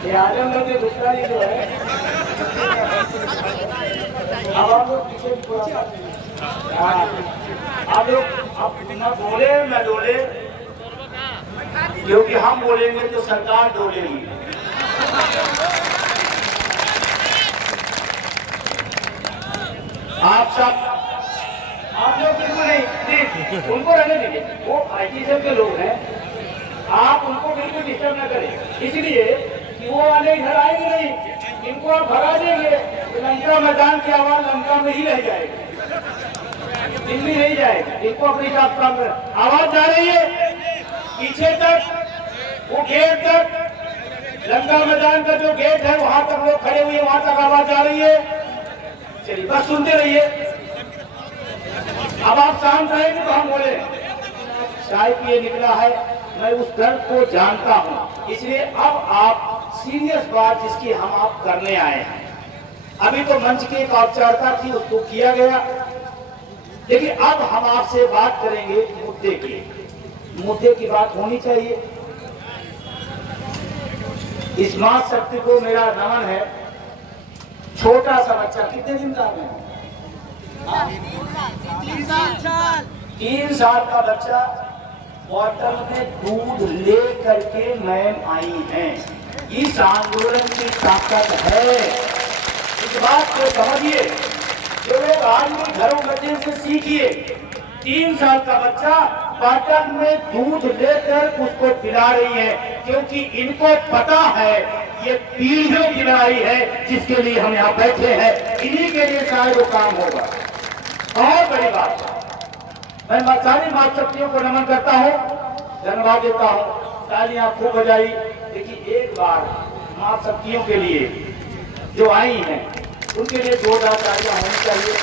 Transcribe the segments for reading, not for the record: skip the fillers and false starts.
ये आजमगढ़ के गुप्तानी जो है, अब आप लोग पीछे आप लोग अब न बोले न डोले, क्योंकि हम बोलेंगे तो सरकार डोलेगी। आप लोग बिल्कुल नहीं, उनको रहने दीजिए, वो आईटीएसएल के लोग हैं, आप उनको बिल्कुल डिस्टर्ब न करें, इसलिए कि वो वाले इधर आएंगे नहीं, इनको आप भगा देंगे तो लंका मैदान की आवाज लंका में ही रह जाएगी, दिल्ली नहीं जाएगी। इनको अपनी आवाज जा रही है पीछे तक, वो गेट तक, लंका मैदान का जो गेट है वहां तक लोग खड़े हुए, वहां तक आवाज जा रही है। चलिए बस सुनते रहिए, अब आप शांत रहेंगे तो हम बोले। चाय पिए निकला है, मैं उस दर्द को जानता हूं, इसलिए अब आप सीरियस बात जिसकी हम आप करने आए हैं, अभी तो मंच की एक औपचारिकता थी, उसको किया गया, लेकिन अब हम आपसे बात करेंगे मुद्दे की बात होनी चाहिए। इस मां शक्ति को मेरा नमन है। छोटा सा बच्चा, कितने दिन का है? 3 साल का बच्चा बोतल में दूध ले करके मैम आई हैं। इस आंदोलन की ताकत है, इस बात को समझिए, जो लोग आज भी घरों बच्चे से सीखिए। 3 साल का बच्चा बोतल में दूध लेकर उसको पिला रही है, क्योंकि इनको पता है ये पीढ़ियों की लड़ाई है जिसके लिए हम यहाँ बैठे हैं, इन्हीं के लिए शायद वो काम होगा। बहुत बड़ी बात है। मैं सारी माँ शक्तियों को नमन करता हूँ, धन्यवाद देता हूँ, तालियां खूब बजाई। लेकिन एक बार माँ शक्तियों के लिए जो आई हैं उनके लिए जोरदार तालियां होनी चाहिए।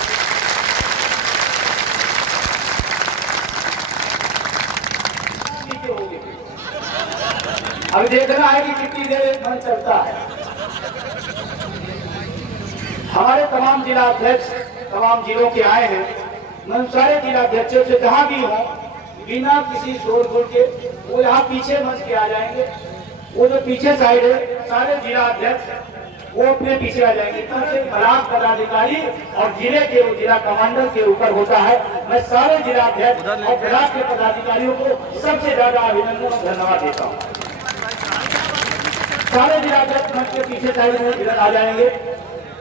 अभी देखना है कि कितनी देर मन चलता है। हमारे तमाम जिला अध्यक्ष तमाम जिलों के आए हैं, मैं सारे जिला अध्यक्षों से जहां भी हों, बिना किसी शोरगुल के वो यहाँ पीछे मंच के आ जाएंगे। वो जो पीछे साइड है, सारे जिला अध्यक्ष वो अपने पीछे आ जाएंगे। तब से ब्लॉक पदाधिकारी और जिले के जिला कमांडर के ऊपर होता है। मैं सारे जिला अध्यक्ष और ब्लॉक के पदाधिकारियों को सबसे ज्यादा अभिनंदन और धन्यवाद देता हूँ। सारे जिला अध्यक्ष मंच के पीछे साइड में इधर आ जाएंगे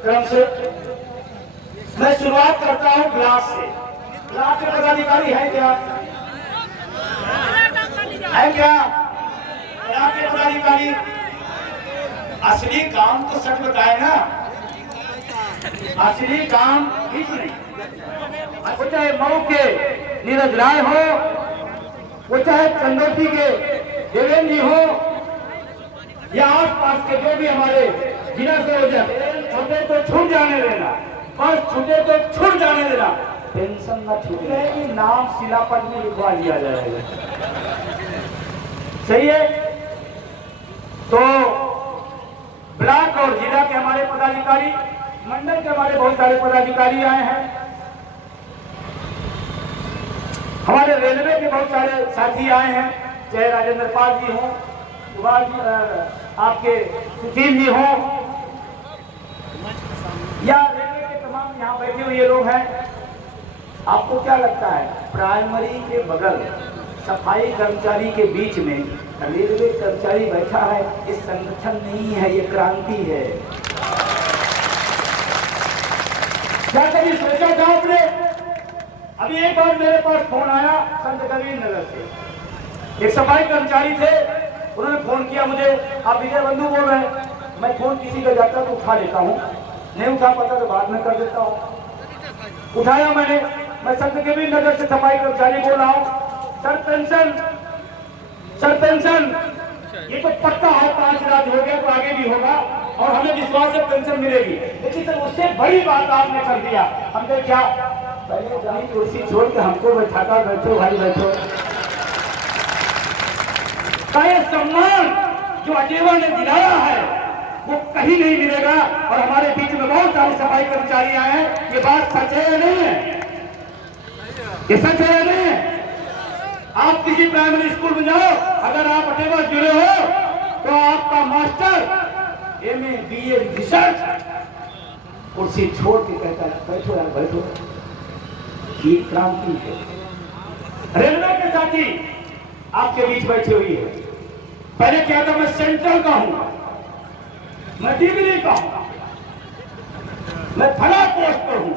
क्रम से। मैं शुरुआत करता हूँ ब्लॉक से। ब्लॉक के पदाधिकारी है क्या? है क्या ब्लॉक के पदाधिकारी? असली काम तो सच बताए ना, असली काम कुछ नहीं। वो चाहे मऊ के नीरज राय हो, वो चाहे चंदौती के देवेंद्र जी हो, या आस पास के जो भी हमारे जिला से छूटे तो छूट जाने देना, बस छूटे तो छूट जाने देना, पेंशन न छूटे, नाम शिलापट में लिखवा लिया जाएगा। सही है? तो ब्लॉक और जिला के हमारे पदाधिकारी, मंडल के हमारे बहुत सारे पदाधिकारी आए हैं, हमारे रेलवे के बहुत सारे साथी आए हैं, चाहे राजेंद्र पाल जी हों, आपके सुशील जी हों, या रेलवे के तमाम यहाँ बैठे हुए लोग हैं। आपको क्या लगता है, प्राइमरी के बगल सफाई कर्मचारी के बीच में रेलवे कर्मचारी बैठा है? ये संगठन नहीं है, ये क्रांति है। क्या कभी सोचा था आपने? अभी एक बार मेरे पास फोन आया संत कबीर नगर से, एक सफाई कर्मचारी थे, उन्होंने फोन किया मुझे, आप विजय बंधु बोल रहे हैं। मैं फोन किसी का जाता तो उठा लेता हूँ, नहीं उठा पाता तो बाद में कर देता हूँ। उठाया मैंने, मैं संत कबीर नगर से सफाई कर्मचारी बोल रहा हूँ। सर पेंशन ये तो पक्का है, 5 लाख हो गया तो आगे भी होगा और हमें विश्वास है पेंशन मिलेगी। लेकिन सर उससे बड़ी बात आपने कर दिया। हमने क्या, पहले जमीन कुर्सी छोड़ के हमको बैठाता, बैठो भाई बैठो। ये सम्मान जो अजेवा ने दिलाया है वो कहीं नहीं मिलेगा। और हमारे बीच में बहुत सारे सफाई कर्मचारी आए हैं, ये बात सच है या नहीं है? ये सच है या नहीं है? आप किसी प्राइमरी स्कूल में जाओ, अगर आप अटेवा जुड़े MA BA रिसर्च, कुर्सी छोड़ के कहता है बैठो यार बैठो, ये क्रांति है। रेलवे के साथी आपके बीच बैठी हुई है। पहले क्या था, मैं सेंट्रल का हूं, मैं डिग्री का हूं, मैं फला पोस्ट पर हूं।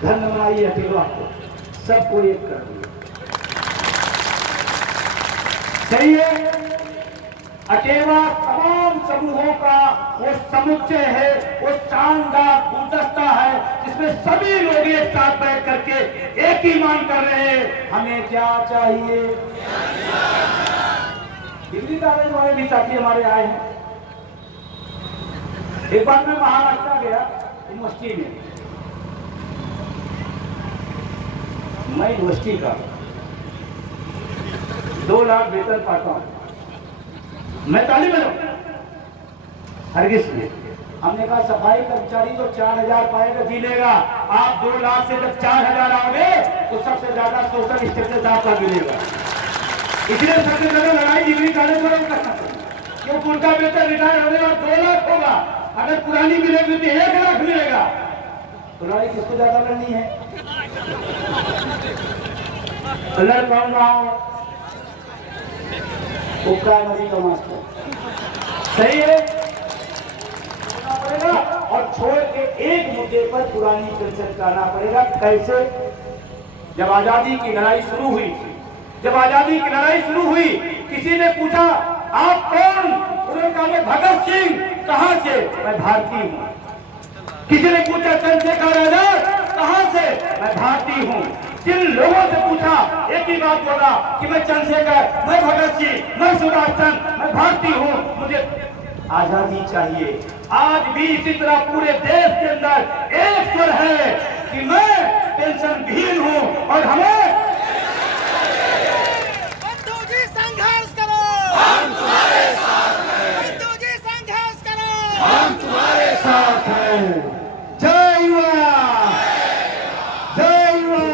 धन बनाइए अकेला को, सबको एक कर दिया। सही है। अकेला तमाम समूहों का वो समुच्चय है, वो शानदार गुलदस्ता है जिसमें सभी लोग एक साथ बैठ करके एक ही मांग कर रहे हैं, हमें क्या चाहिए। डिग्री कॉलेज वाले भी साथी हमारे आए हैं। एक बार मैं महाराष्ट्र गया यूनिवर्सिटी में, मैं यूनिवर्सिटी का 2 लाख वेतन पाता हूं, मैं तालीम में हरगिज में। हमने कहा सफाई कर्मचारी तो 4,000 पाएगा जी लेगा, आप 2 लाख से जब 4,000 आओगे तो सबसे ज्यादा सोशल स्टेटस आपका मिलेगा। इसलिए सबसे ज्यादा लड़ाई डिग्री कॉलेज वालों का क्योंकि उनका वेतन रिटायर होने का 2 लाख होगा, अगर पुरानी मिलेगी तो 1 लाख मिलेगा। तो लड़ाई किसको ज्यादा लड़नी है? लड़ पाऊंगा वो प्राइमरी का मास्टर, सही है पड़ेगा। और छोड़ के एक मुद्दे पर पुरानी पेंशन कराना पड़ेगा। कैसे? जब आजादी की लड़ाई शुरू हुई थी, जब आजादी की लड़ाई शुरू हुई, किसी ने पूछा आप कौन? उन्होंने कहा मैं भगत सिंह। कहां से? मैं भारतीय हूं। किसी ने पूछा चंद्रशेखर आजाद कहां से? मैं भारतीय हूं। जिन लोगों से पूछा एक ही बात बोला कि मैं चंद्रशेखर, मैं भगत सिंह, मैं सुभाष चंद्र, मैं भारतीय हूं, मुझे आजादी चाहिए। आज भी इसी तरह पूरे देश के अंदर एक स्वर है कि मैं पेंशनहीन हूं और हमें बंधुजी संघर्ष करो, हम तुम्हारे साथ हैं। बंधुजी संघर्ष करो, हम तुम्हारे साथ हैं। जय युवा, जय युवा।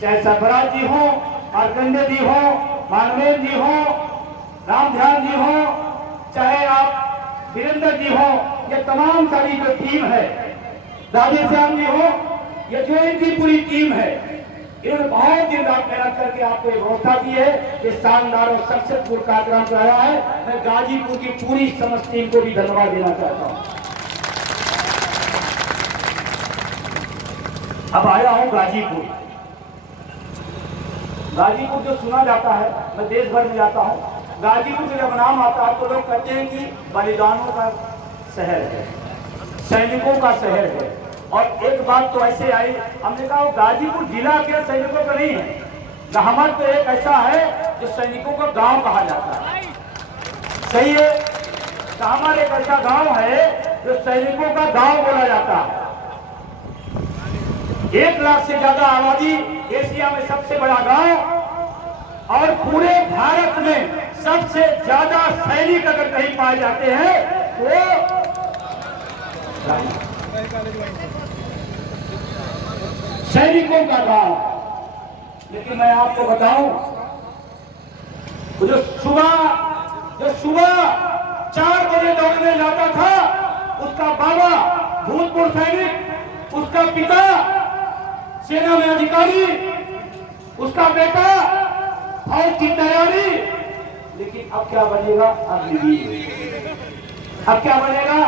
चाहे सरफराज जी हो, मार्कंडे जी हो, मानवेंद्र जी हो, राम ध्यान जी हो, चाहे आप वीरेंद्र जी हो, ये तमाम सारी जो टीम है, राधे श्याम जी हो, ये जो इनकी पूरी टीम है, इन्होंने बहुत दिन रात मेहनत करके आपको एक व्यवस्था की है कि शानदार और सक्सेसफुल कार्यक्रम कराया है। मैं गाजीपुर की पूरी समस्त टीम को भी धन्यवाद देना चाहता हूं। अब आया हूं गाजीपुर। गाजीपुर जो सुना जाता है, मैं देश भर में जाता हूं, गाजीपुर का जब नाम आता है तो लोग कहते हैं कि बलिदानों का शहर है, सैनिकों का शहर है। और एक बात तो ऐसे आई, हमने कहा वो गाजीपुर जिला के सैनिकों का नहीं है, गहमर तो एक ऐसा है जो सैनिकों का गांव कहा जाता है। सही है, गहमर एक ऐसा गांव है जो सैनिकों का गांव बोला जाता है। 1 लाख से ज्यादा आबादी, एशिया में सबसे बड़ा गांव, और पूरे भारत में सबसे ज्यादा सैनिक अगर कहीं पाए जाते हैं तो सैनिकों का गांव। लेकिन मैं आपको बताऊं, जो सुबह 4 बजे दौड़ने जाता था, उसका बाबा भूतपूर्व सैनिक, उसका पिता सेना में अधिकारी, उसका बेटा फौज की तैयारी। लेकिन अब क्या बनेगा? अग्निवीर। अब क्या बनेगा?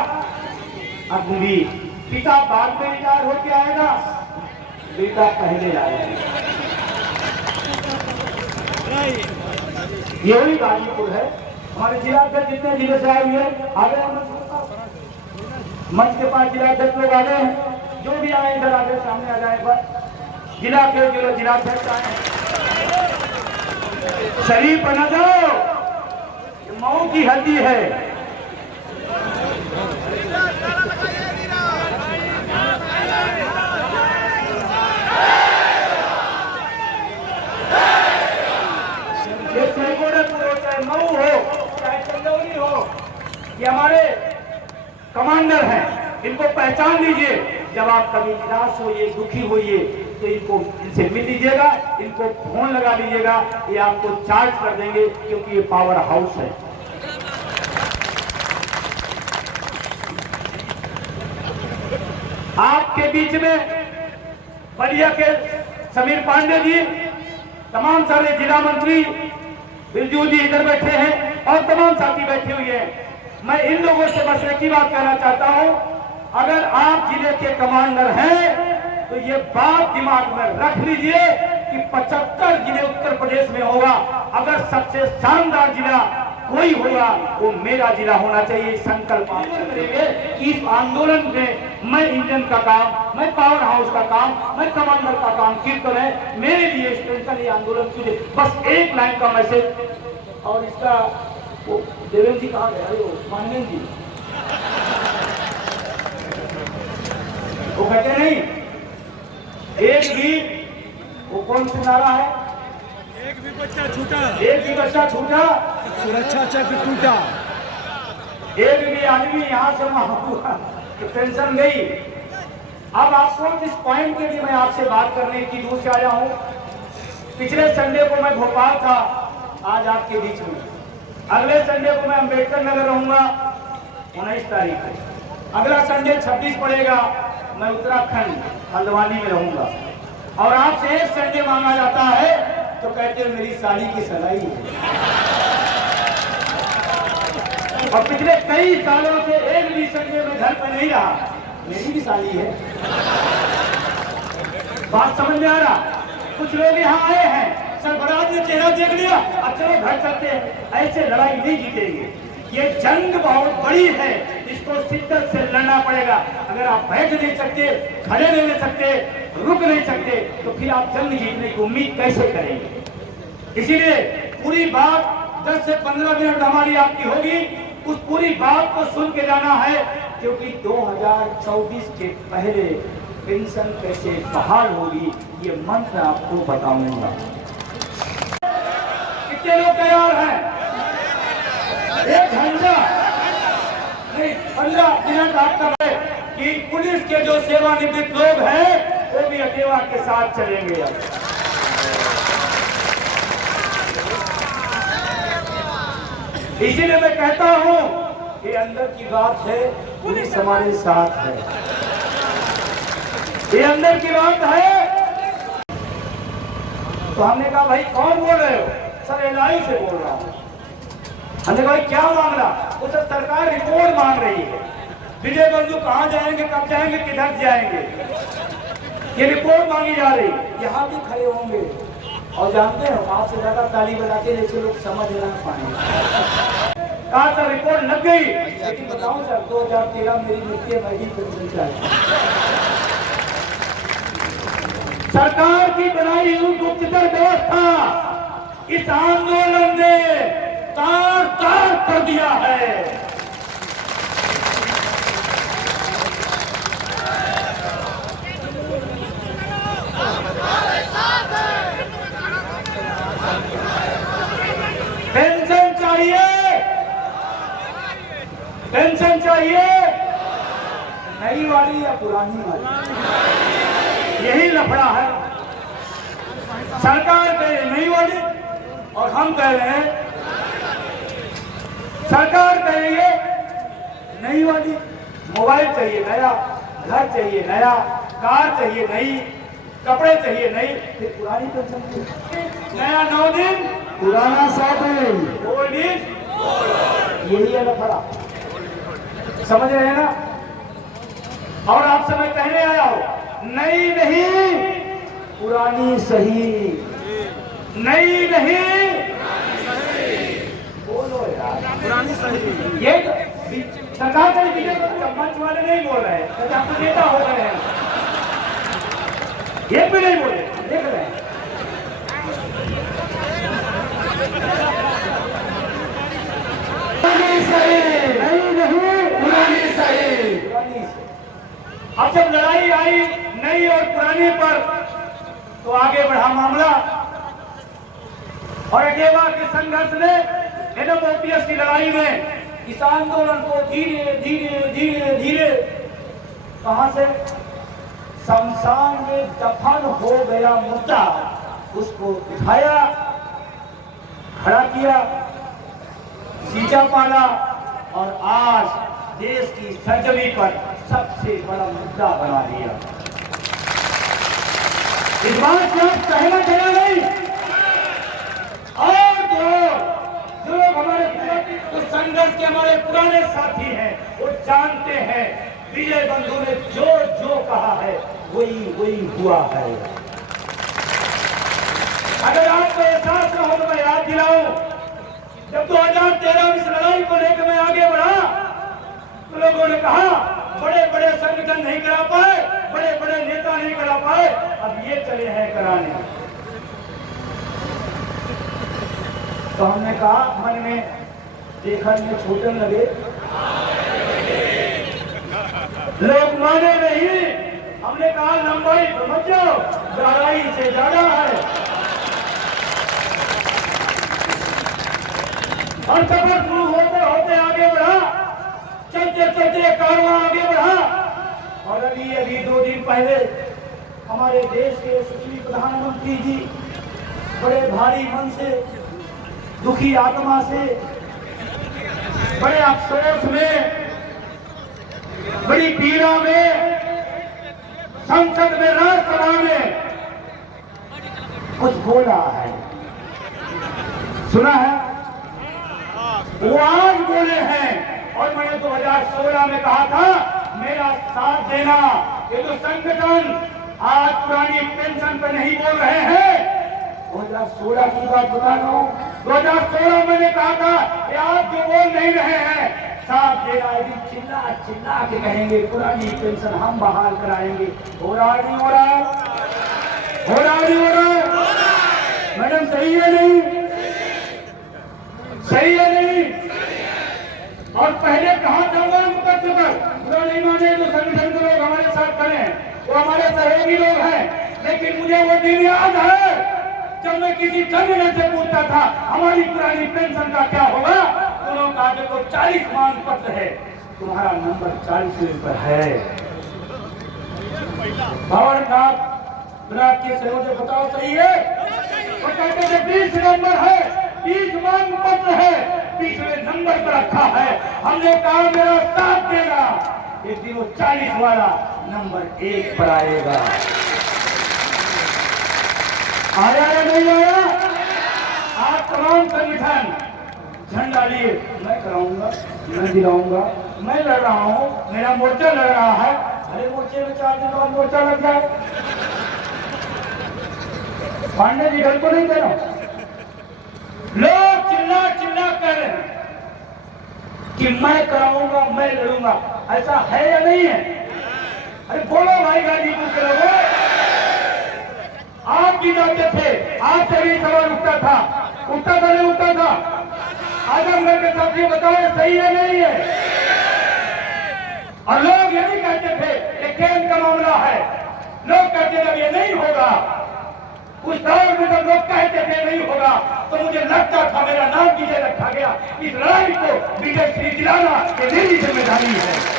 अग्निवीर। पिता बाद में रिटायर होकर आएगा, बेटा पहले आएगा। यही गाजीपुर है। हमारे जिलाध्यक्ष जितने जिले से आए हुए आ गए, मंच के पास जिलाध्यक्ष लोग आ गए हैं। जो भी आए इधर आगे सामने आ जाए, बस जिला के जो जिलाध्यक्ष आए, शरीफ बना जाओ, मऊ की हड्डी है। ये सैकोड़पुर हो, चाहे मऊ हो, चाहे चंदौली हो, ये हमारे कमांडर हैं। इनको पहचान लीजिए। जब आप कभी निराश होइए, दुखी होइए, तो इनसे मिल लीजिएगा, इनको फोन लगा लीजिएगा, ये आपको चार्ज कर देंगे, क्योंकि ये पावर हाउस है। आपके बीच में बलिया के समीर पांडे जी, तमाम सारे जिला मंत्री बिरजू जी इधर बैठे हैं और तमाम साथी बैठे हुए हैं। मैं इन लोगों से बस एक ही बात कहना चाहता हूं, अगर आप जिले के कमांडर हैं तो ये बात दिमाग में रख लीजिए कि 75 जिले उत्तर प्रदेश में होगा, अगर सबसे शानदार जिला कोई होगा वो मेरा जिला होना चाहिए। संकल्प करेंगे कि इस आंदोलन में मैं इंजन का काम, मैं पावर हाउस का काम, मैं कमांडर का काम कीर्तन है मेरे लिए स्पेशल ये आंदोलन के लिए। बस एक लाइन का मैसेज। और इसका वो देवेंद्र जी कहाँ गए, वो मानवेंद्र जी, वो कहते नहीं एक भी, वो कौन सा नारा है, एक भी बच्चा छूटा, एक भी बच्चा छूटा, सुरक्षा चक्र टूटा, एक भी आदमी यहाँ से वहां हुआ तो टेंशन गई। अब आपको जिस पॉइंट के लिए मैं आपसे बात करने की दूर से आया हूँ, पिछले संडे को मैं भोपाल था, आज आपके बीच में। अगले संडे को मैं अंबेडकर नगर रहूंगा 19 तारीख को। अगला संडे 26 पड़ेगा, मैं उत्तराखंड हल्द्वानी में रहूंगा। और आपसे एक संडे मांगा जाता है तो कहते हैं मेरी साली की सगाई है। और पिछले कई सालों से एक भी संडे में घर पर नहीं रहा, मेरी भी साली है। बात समझ में आ रहा? कुछ लोग यहाँ आए हैं, सरफराज ने चेहरा देख लिया, अब चलो घर चलते हैं। ऐसे लड़ाई नहीं जीतेंगे। ये जंग बहुत बड़ी है, इसको शिद्दत से लड़ना पड़ेगा। अगर आप बैठ नहीं सकते, खड़े नहीं रह सकते, रुक नहीं सकते, तो फिर आप जंग जीतने की उम्मीद कैसे करेंगे? इसीलिए पूरी बात 10 से 15 मिनट हमारी आपकी होगी, उस पूरी बात को सुन के जाना है, क्योंकि 2024 के पहले पेंशन कैसे बहाल होगी ये मंत्र आपको बताऊंगा। कितने लोग तैयार हैं? एक घंटा नहीं 15 मिनट आपका है कि पुलिस के जो सेवानिवृत्त लोग हैं वो भी अकेवा के साथ चलेंगे। अब इसीलिए मैं कहता हूं कि अंदर की बात है, पुलिस हमारे साथ है, ये अंदर की बात है। तो हमने कहा भाई कौन बोल रहे हो? सर एलआई से बोल रहा हूं। हमने कहा भाई क्या मामला? वो सर सरकार रिपोर्ट मांग रही है, विजय बंधु कहाँ जाएंगे, कब जाएंगे, किधर जाएंगे, ये रिपोर्ट मांगी जा रही। यहाँ भी खड़े होंगे और जानते हो आपसे ज्यादा ताली बजाते जैसे लोग समझ ना पाएंगे। कहा सर रिपोर्ट लग गई, लेकिन बताऊं सर 2013 मेरी मृत्यु में ही पेंशन चाहिए। सरकार की बनाई हुई गुप्तचर व्यवस्था इस आंदोलन ने तार तार कर दिया है। पेंशन चाहिए, पेंशन चाहिए, नई वाली या पुरानी वाली, यही लफड़ा है। सरकार कह रही नई वाली और हम कह रहे हैं, सरकार कह रही है नई वाली। मोबाइल चाहिए नया, घर चाहिए नया, कार चाहिए नई, कपड़े चाहिए नई, फिर पुरानी पेंशन नया 9 दिन, पुराना 100 दिन, ओल्ड इज, यही है लफड़ा। समझ रहे हैं ना? और आपसे मैं कहने आया हूं, नई नहीं पुरानी सही, नई नहीं बोलो यार, पुरानी सही। ये सरकार का मंच वाले नहीं बोल रहे हैं, आपको नेता हो गए हैं, ये भी नहीं बोले, देख रहे हैं। पुरानी सही, नई नहीं पुरानी सही। अब जब लड़ाई आई नई और पुराने पर तो आगे बढ़ा मामला और अकेवा के संघर्ष ने एनएमओपीएस की लड़ाई में इस आंदोलन को धीरे धीरे धीरे धीरे कहां से शमशान में दफन हो गया मुद्दा, उसको उठाया, खड़ा किया, सींचा पाला और आज देश की सरजमी पर सबसे सबसे बड़ा मुद्दा बना दिया। इस बात से आप सहमत है या नहीं? और जो लोग हमारे तो संघर्ष के हमारे पुराने साथी हैं वो जानते हैं विजय बंधु ने जो जो कहा है वही वही हुआ है। अगर आपको एहसास न हो तो मैं याद दिलाऊं, जब 2013 में इस लड़ाई को लेकर मैं आगे बढ़ा तो लोगों ने कहा बड़े बड़े संगठन नहीं करा पाए, बड़े बड़े नेता नहीं करा पाए, अब ये चले हैं कराने। तो हमने कहा मन में देखने में छोटे लगे, लोग माने नहीं। हमने कहा लंबाई समझ जाओ, गहराई से ज्यादा है। और सफर शुरू होते होते आगे बढ़ा, चलते चलते कारवां आगे बढ़ा। और अभी 2 दिन पहले हमारे देश के यशस्वी प्रधानमंत्री जी बड़े भारी मन से, दुखी आत्मा से, बड़े अफसोस में, बड़ी पीड़ा में संसद में, राज्यसभा में कुछ बोला है, सुना है। वो आज बोले हैं और मैंने 2016 में कहा था मेरा साथ देना। ये जो संगठन आज पुरानी पेंशन पे नहीं बोल रहे हैं, 2016 की बात बता रहा हूँ। 2016 मैंने कहा था कि आप जो बोल नहीं रहे हैं साथ देना, यदि चिल्ला चिल्ला के कहेंगे पुरानी पेंशन हम बहाल कराएंगे। हो रहा नहीं हो रहा? हो रहा नहीं हो रहा? मैडम सही है नहीं? सही है नहीं? और पहले कहा जाऊंगा मुकदमे पर पूरा नहीं माने तो संगठन के लोग हमारे साथ खड़े हैं, वो हमारे सहयोगी लोग हैं। लेकिन मुझे वो दिन याद है जब मैं किसी संगठन से पूछता था हमारी पुरानी पेंशन का क्या होगा, तो उन्होंने कहा देखो 40 मांग पत्र है, तुम्हारा नंबर 40 पर है। और ब्लॉक के सहयोग से बताओ सही है? वो कहते थे 20 नंबर है, 20 मांग पत्र है, 20वें नंबर पर रखा है। हमने कहा मेरा साथ देगा, एक दिन वो 40 वाला नंबर 1 पर आएगा। आया या नहीं आया? आप तमाम संगठन झंडा लिए, मैं कराऊंगा, मैं दिलाऊंगा, मैं लड़ रहा हूँ, मेरा मोर्चा लड़ रहा है। अरे मोर्चे में 4 दिन बाद मोर्चा लग जाए। पांडे जी घर को नहीं दे रहा, लोग चिल्ला चिल्ला कर रहे हैं कि मैं कराऊंगा, मैं लड़ूंगा। ऐसा है या नहीं है? अरे बोलो भाई गाजीपुर के लोगों, आप भी जाते थे, आपसे भी सवाल उठता था नहीं उठता था? आजमगढ़ के साथ ये बताओ सही है नहीं है? और लोग ये भी कहते थे ये केंद्र का मामला है, लोग कहते थे ये नहीं होगा। उस दौर में जब लोग कहते थे नहीं होगा तो मुझे लगता था मेरा नाम विजय रखा गया। इस लड़ाई को विजय श्री दिलाना ये मेरी जिम्मेदारी है।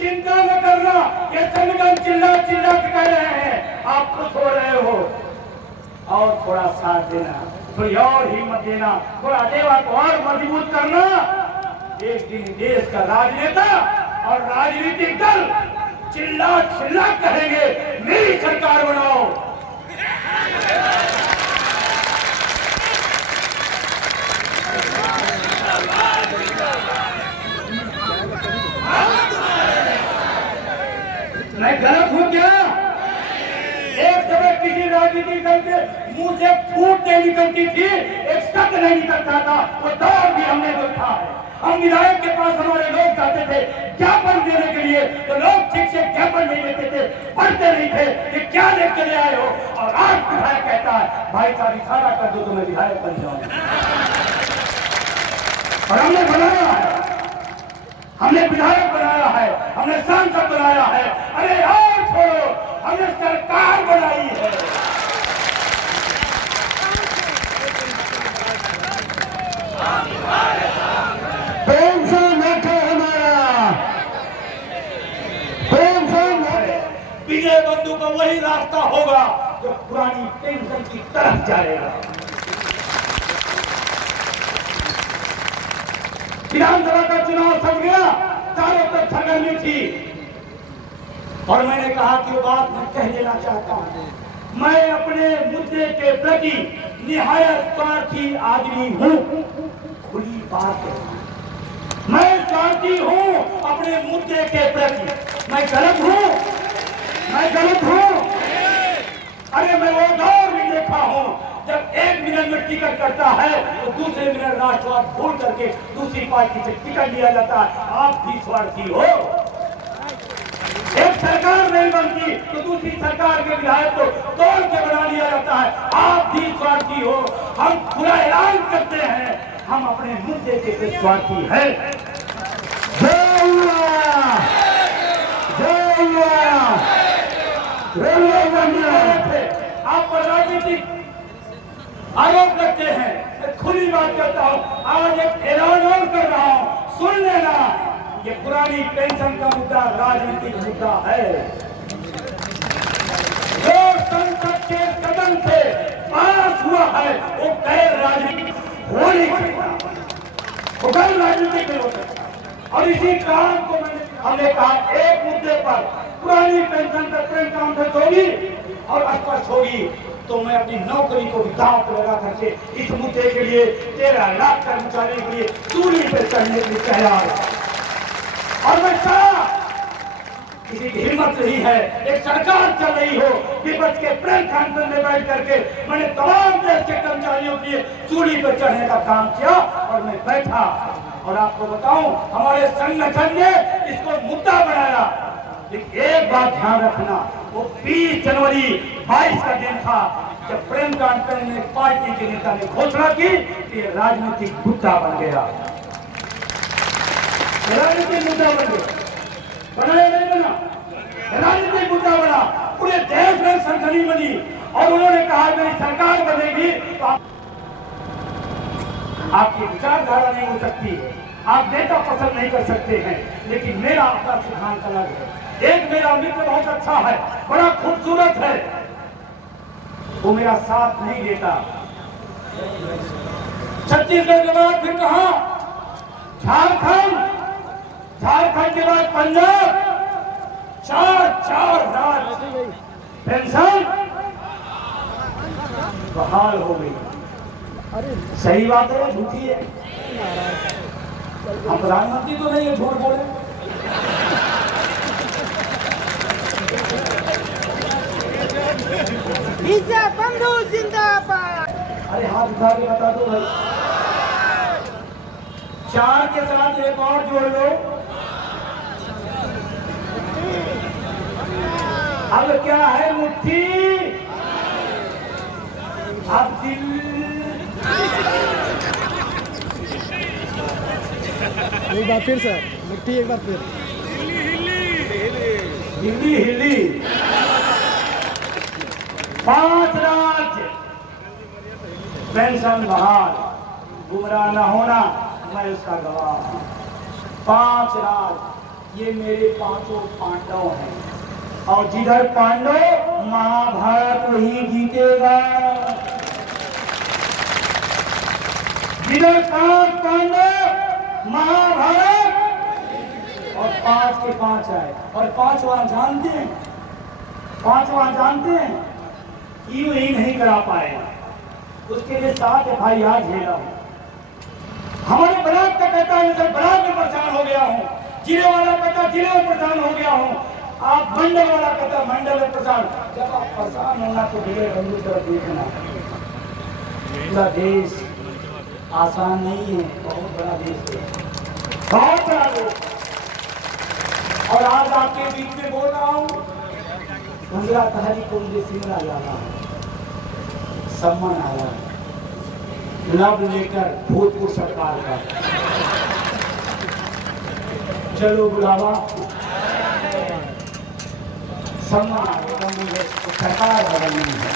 चिंता न करना, ये संगठन चिल्ला चिल्ला के कह रहे हैं आप खुश हो रहे हो। और थोड़ा साथ देना, थोड़ी और हिम्मत देना, थोड़ा देवा को और मजबूत करना। एक दिन देश का राजनेता और राजनीतिक दल चिल्ला चिल्ला कहेंगे मेरी सरकार बनाओ। मैं गलत हूं क्या? एक समय किसी राजनीतिक दल के मुंह से फूट नहीं निकलती थी, एक शब्द नहीं निकलता था, वो दौर भी हमने देखा है। हम विधायक के पास हमारे लोग जाते थे ज्ञापन देने के लिए, तो लोग ठीक से ज्ञापन नहीं देते थे, पढ़ते नहीं थे कि क्या लेके चले आए हो। और आज विधायक कहता है भाई साहब इशारा कर दो तो मैं विधायक बन जाऊंगा। और हमने बनाया है, हमने विधायक बनाया है, हमने सांसद बनाया है। अरे और छोड़ो, हमने सरकार बनाई है। पेंशन है हमारा, पेंशन है। विजय बंधु को वही रास्ता होगा जो पुरानी पेंशन की तरफ जाएगा। विधानसभा का चुनाव सज गया, चारों तरफ सरगर्मी थी और मैंने कहा कि वो बात मैं कह देना चाहता हूं, मैं अपने मुद्दे के प्रति निहायत स्वार्थी आदमी हूं। खुली बात है, मैं स्वार्थी हूं अपने मुद्दे के प्रति। मैं गलत हूं, मैं गलत हूं। अरे मैं वो दौर भी देखा हूं जब एक मिनट में टिकट करता है तो दूसरे मिनट राष्ट्रवाद भूल करके दूसरी पार्टी से टिकट लिया जाता है। आप भी स्वार्थी हो। एक सरकार नहीं बनती तो दूसरी सरकार के विधायक को तोड़ के बना लिया जाता है। आप भी स्वार्थी हो। हम पूरा ऐलान करते हैं, हम अपने मुद्दे के लिए स्वार्थी है। आप पर राजनीतिक आरोप लगते हैं। मैं खुली बात करता हूं, आज एक ऐलान और कर रहा हूं, सुन लेना। ये पुरानी पेंशन का मुद्दा राजनीतिक मुद्दा है। जो संसद के कदम से पास हुआ है वो गैर राजनीतिक हो नहीं सकता, वो गैर राजनीतिक नहीं हो सकता। और इसी काम को हमने कहा एक मुद्दे पर पुरानी पेंशन का तुरंत काम होगी और स्पष्ट होगी तो मैं अपनी नौकरी को भी दांव पर लगा करके इस मुद्दे के लिए 13 लाख कर्मचारियों के लिए सूली पर चढ़ने के लिए तैयार हूं। और मैं चाहा किसी की हिम्मत नहीं है, एक सरकार चल रही हो विपक्ष के प्रेस कांफ्रेंस में बैठ करके मैंने तमाम देश के कर्मचारियों के लिए सूली पर चढ़ने का काम किया और मैं बैठा। और आपको बताऊं, हमारे संगठन ने इसको मुद्दा बनाया। लेकिन एक बात ध्यान रखना, वो 20 जनवरी 22 का दिन था जब प्रेम कांफ्रेंस में पार्टी के नेता ने घोषणा की कि ये राजनीतिक मुद्दा बन गया। राजनीतिक मुद्दा बन गया, बना या नहीं बना? राजनीतिक मुद्दा बना, पूरे देश में सनसनी बनी और उन्होंने कहा मेरी सरकार बनेगी तो आपकी विचारधारा नहीं हो सकती है, आप नेता पसंद नहीं कर सकते हैं, लेकिन मेरा अपना सिद्धांत अलग है। एक मेरा मित्र बहुत अच्छा है, बड़ा खूबसूरत है, वो मेरा साथ नहीं देता। छत्तीसगढ़ के बाद फिर कहा झारखंड, झारखंड के बाद पंजाब, चार राज्य पेंशन बहाल हो गई। सही बात है, झूठी है? हम प्रधानमंत्री तो नहीं है झूठ बोले। बंधु जिंदाबाद। अरे हाथ उठा के बता दो भाई। 4 के साथ एक और जोड़ लो। अब क्या है मुट्ठी, अब दिल। एक बार फिर सर, मुट्ठी एक बार फिर। हिली हिली। 5 राज्य पेंशन बहाल। गुमराह न होना, मैं उसका गवाह हूं। 5 राज्य, ये मेरे 5 पांडव हैं और जिधर पांडव महाभारत वही जीतेगा। जिधर 5 पांडव महाभारत और 5 के 5 आए। और 5वां जानते हैं, 5वां जानते हैं क्यों ही नहीं करा पाएगा, उसके लिए 7 FIR झेला हूं। हमारे ब्लॉक का कहता है सर ब्लॉक में परेशान हो गया हूं, जिले वाला कहता जिले में परेशान हो गया हूं, आप मंडल वाला कहता मंडल में परेशान। जब आप परेशान होना तो धीरे बंधु तरफ देखना। पूरा देश आसान नहीं है, बहुत बड़ा देश है, बहुत बड़ा देश। और आज आपके बीच में बोल रहा हूं, 15 तारीख को मुझे शिमला जाना है, सम्मान आया है, लव लेकर भूतपूर्व सरकार का। चलो बुलावा, सम्मान आएगा मुझे, सरकार बदलनी है।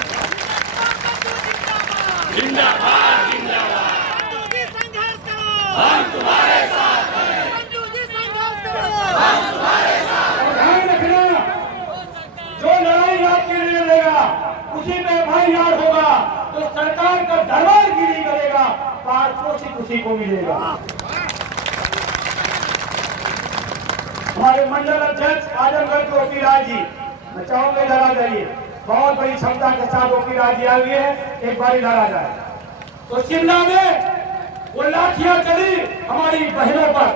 जिंदाबाद जिंदाबाद। बंधु जी संघर्ष करो, हम तुम्हारे साथ हैं। बंधु जी संघर्ष करो, हम तुम्हारे साथ हैं। ध्यान रखना, जो लड़ाई आपके सरकार का दरबारगिरी करेगा, पारितोषिक उसी को मिलेगा। हमारे मंडल अध्यक्ष आजमगढ़ के ओपी राय जी, मैं चाहूंगा इधर आ जाइए, बहुत बड़ी क्षमता के साथ ओपी राय जी आ गए हैं, एक बार इधर आ जाए। तो शिमला में वो लाठियां चली हमारी बहनों पर,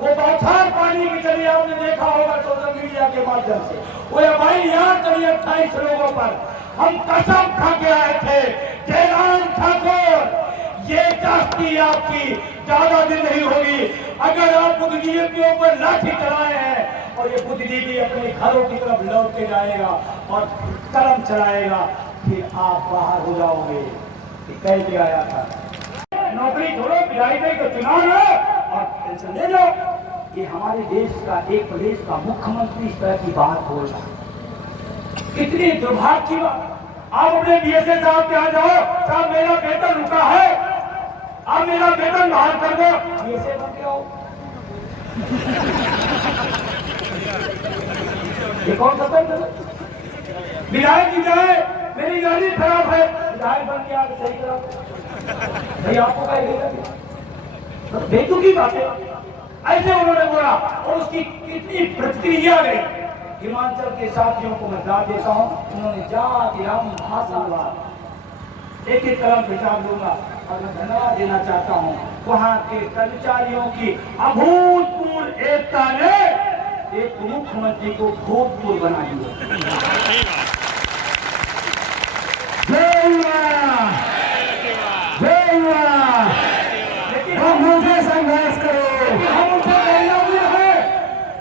वो बौछार पानी की चली, आपने देखा होगा सोशल मीडिया के माध्यम से, वो FIR चली 28 लोगों पर। हम कसम खा के आए थे, जयराम ठाकुर ये जाति आपकी ज्यादा दिन नहीं होगी। अगर आप बुद्धिजीवियों पर लाठी चलाए हैं और ये बुद्धिजीवी अपने घरों की तरफ लौट के जाएगा और कलम चलाएगा, फिर आप बाहर हो जाओगे। कह के आया था, नौकरी छोड़ो, विधायक का चुनाव लो और पेंशन ले लो। ये हमारे देश का, एक प्रदेश का मुख्यमंत्री इस तरह की बात बोल रहा है, कितनी दुर्भाग्य की बात। आप अपने BSA साहब के यहाँ जाओ, साहब मेरा वेतन रुका है, आप मेरा वेतन बहाल कर दो, BSA बन गया हो। ये कौन सा कर? विधायक जी जाए, मेरी गाड़ी खराब है, विधायक बन गया, सही करो भाई, आपको क्या बेतुकी बातें ऐसे उन्होंने बोला। और उसकी कितनी प्रतिक्रिया गई। हिमाचल के साथियों को मैं दाद देता हूँ, उन्होंने जाति राम भाषावाद एक एक कलम विचार लूंगा और मैं धन्यवाद देना चाहता हूँ वहाँ के कर्मचारियों की अभूतपूर्व एकता ने एक मुख्यमंत्री को भूतपूर्व बना दिया। लेकिन हम उनसे संघर्ष करो, हम उनसे है।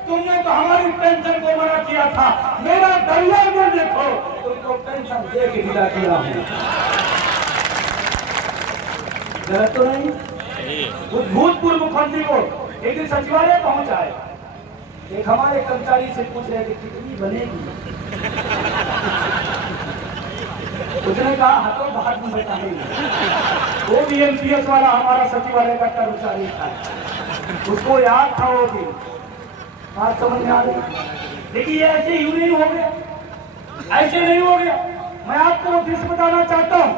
तुमने तो हमारी पेंशन को मना किया था, मेरा दरिया में देखो, तुमको पेंशन दे के विदा किया है। गलत तो नहीं? उस भूतपूर्व मुख्यमंत्री को एक दिन सचिवालय पहुंच आए, एक हमारे कर्मचारी से पूछ रहे थे कितनी बनेगी, उसने कहा हाथों बाहर में बैठा नहीं। वो भी MPS वाला हमारा सचिवालय का कर्मचारी था, उसको याद था वो दिन, बात समझ में आ गई। देखिए ऐसे यूं नहीं हो गया, ऐसे नहीं हो गया। मैं आपको फिर बताना चाहता हूँ,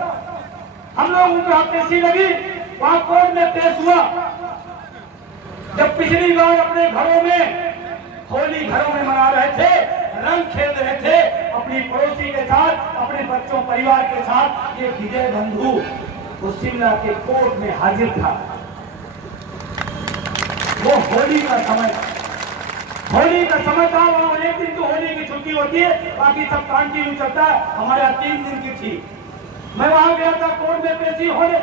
हम लोगों को पेशी लगी, वहां कोर्ट में पेश हुआ। जब पिछली बार अपने घरों में होली घरों में मना रहे थे, रंग खेल रहे थे अपनी पड़ोसी के साथ, अपने बच्चों परिवार के साथ, ये विजय बंधु वो शिमला के कोर्ट में हाजिर था। वो होली का समय था, होली का समय था। वहाँ एक दिन तो होली की छुट्टी होती है, बाकी सब कंटिन्यू चलता है। हमारे यहाँ 3 दिन की थी। मैं वहां गया था कोर्ट में पेशी होने।